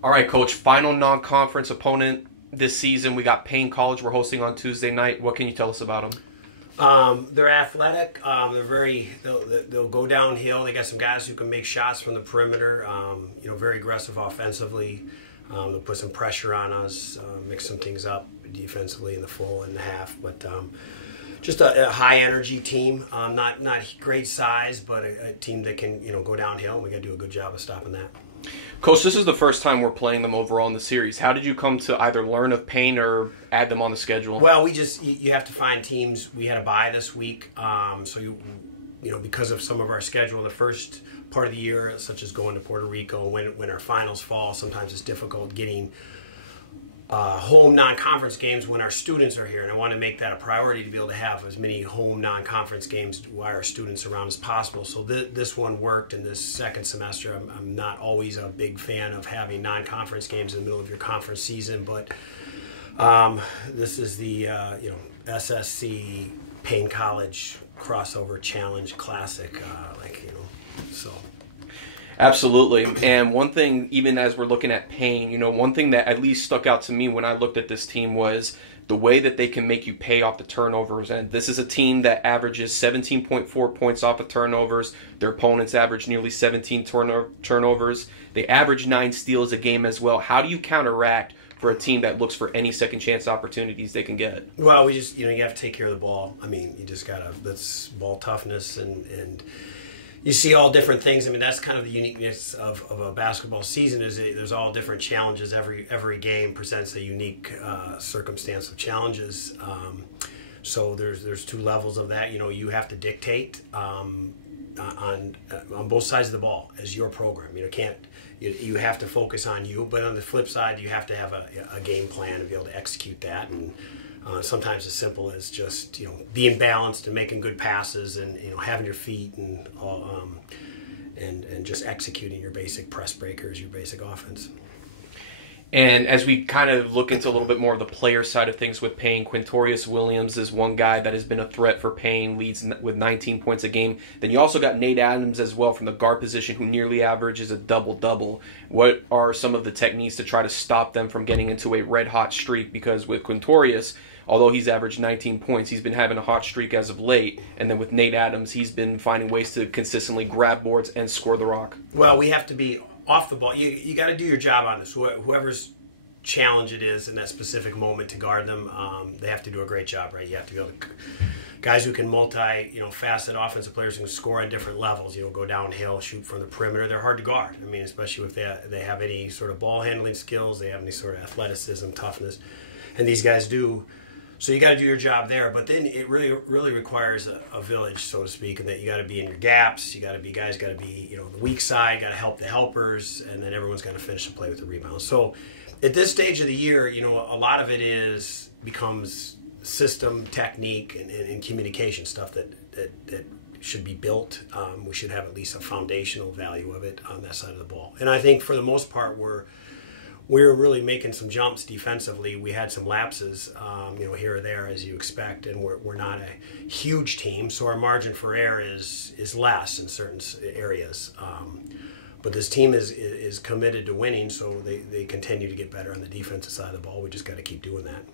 All right, Coach. Final non-conference opponent this season. We got Payne College. We're hosting on Tuesday night. What can you tell us about them? They're athletic. They're very. They'll go downhill. They got some guys who can make shots from the perimeter. Very aggressive offensively. They'll put some pressure on us, mix some things up defensively in the full and the half. But just a high energy team. Not great size, but a team that can go downhill. And we got to do a good job of stopping that. Coach, this is the first time we're playing them overall in the series. How did you come to either learn of Payne or add them on the schedule? Well, you have to find teams. We had a bye this week, so because of some of our schedule, the first part of the year, such as going to Puerto Rico, when our finals fall, sometimes it's difficult getting home non-conference games when our students are here, and I want to make that a priority to be able to have as many home non-conference games while our students are around as possible. So this one worked in this second semester. I'm not always a big fan of having non-conference games in the middle of your conference season, but this is the SSC Payne College crossover challenge classic, so. Absolutely. And one thing, even as we're looking at Payne, one thing that at least stuck out to me when I looked at this team was the way that they can make you pay off the turnovers. And this is a team that averages 17.4 points off of turnovers. Their opponents average nearly 17 turnovers. They average 9 steals a game as well. How do you counteract for a team that looks for any second chance opportunities they can get? Well, we just, you have to take care of the ball. I mean, you just got to, that's ball toughness and you see all different things. I mean, that's kind of the uniqueness of a basketball season is there's all different challenges. Every game presents a unique circumstance of challenges. So there's 2 levels of that. You have to dictate on both sides of the ball as your program. You have to focus on you, but on the flip side, you have to have a game plan to be able to execute that. And sometimes as simple as just being balanced and making good passes and having your feet and just executing your basic press breakers, your basic offense. And as we kind of look into a little bit more of the player side of things with Payne, Quintorius Williams is one guy that has been a threat for Payne, leads with 19 points a game. Then you also got Nate Adams as well from the guard position, who nearly averages a double-double. What are some of the techniques to try to stop them from getting into a red-hot streak? Because with Quintorius, although he's averaged 19 points, he's been having a hot streak as of late. And then with Nate Adams, he's been finding ways to consistently grab boards and score the rock. Well, we have to be off the ball. You got to do your job on this. Whoever's challenge it is in that specific moment to guard them, they have to do a great job, right? You have to be able to, guys who can facet offensive players who can score on different levels, go downhill, shoot from the perimeter. They're hard to guard. I mean, especially if they have any sort of ball handling skills, they have any sort of athleticism, toughness, and these guys do. So you got to do your job there, but then it really requires a village, so to speak, and that you got to be in your gaps. Guys got to be the weak side, got to help the helpers, and then everyone's got to finish the play with the rebound. So at this stage of the year, a lot of it becomes system, technique, and communication stuff that should be built. We should have at least a foundational value of it on that side of the ball. And I think for the most part, we're really making some jumps defensively. We had some lapses, here or there, as you expect, and we're not a huge team, so our margin for error is less in certain areas. But this team is committed to winning, so they continue to get better on the defensive side of the ball. We just got to keep doing that.